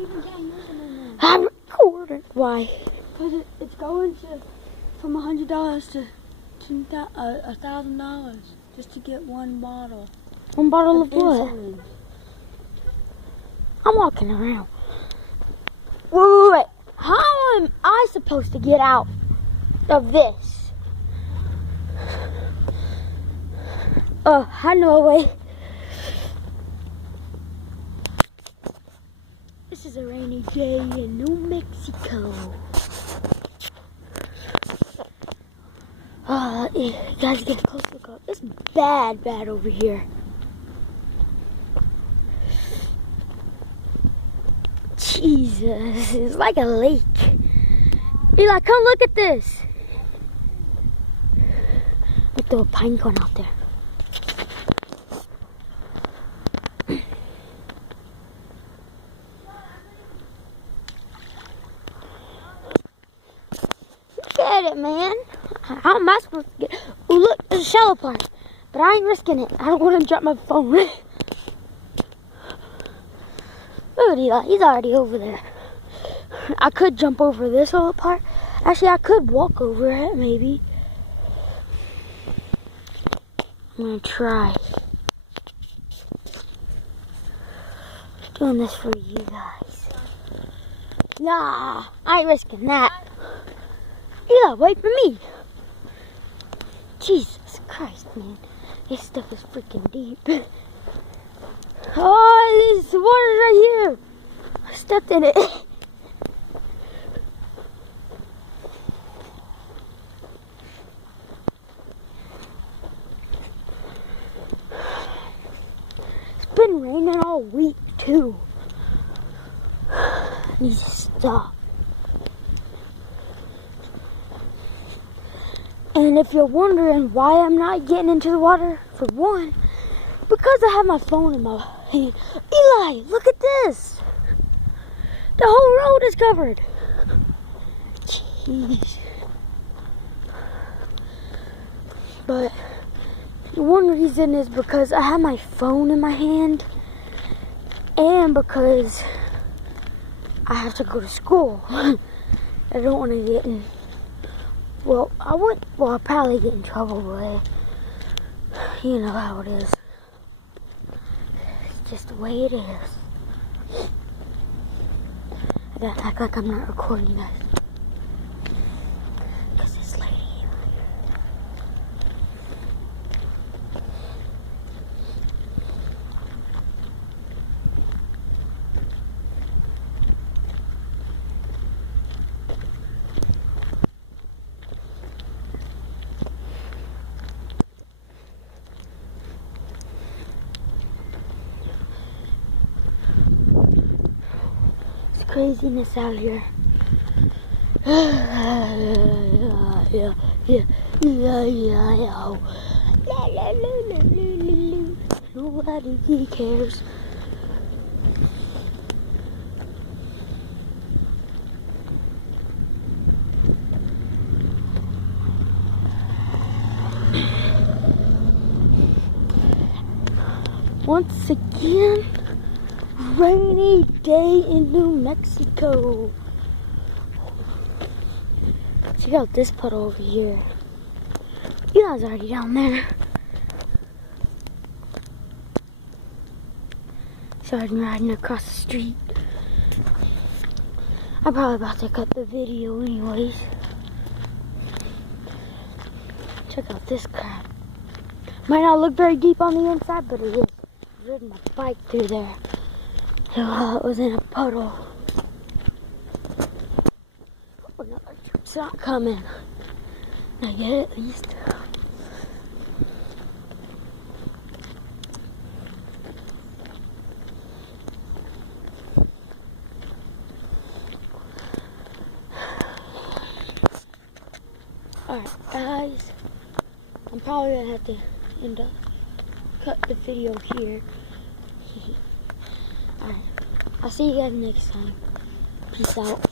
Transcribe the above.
even can't use it anymore. I'm recording. Why? Because it's going to from $100 to $1,000 just to get one bottle. One bottle of what? Insulin. I'm walking around. Wait. How am I supposed to get out of this? Oh, I know a way. This is a rainy day in New Mexico. You guys get a close look up. It's bad over here. Jesus, it's like a lake. Eli, come look at this. We throw a pine cone out there. Look at it, man. How am I supposed to get? Oh, look, there's a shallow part. But I ain't risking it. I don't want to drop my phone. Look at Eli. He's already over there. I could jump over this whole part. Actually, I could walk over it, maybe. I'm going to try. Doing this for you guys. Nah, I ain't risking that. Eli, wait for me. Jesus Christ, man. This stuff is freaking deep. Oh, this water's right here. I stepped in it. It's been raining all week, too. I need to stop. And if you're wondering why I'm not getting into the water, for one, because I have my phone in my hand. Eli, look at this. The whole road is covered. Jeez. But one reason is because I have my phone in my hand, and because I have to go to school. I don't want to get in. Well, I'll probably get in trouble, but you know how it is. It's just the way it is. I gotta act like I'm not recording you guys. Because this lady. Craziness out here. Nobody cares. Once again, rainy day in New Mexico. Check out this puddle over here. Eli's already down there. Started riding across the street. I'm probably about to cut the video anyways. Check out this crap. Might not look very deep on the inside, but it is. I rode my bike through there. While it was in a puddle. Oh, another truck's not coming. I get it at least. Alright, guys. I'm probably gonna have to end up cut the video here. Alright, I'll see you guys next time. Peace out.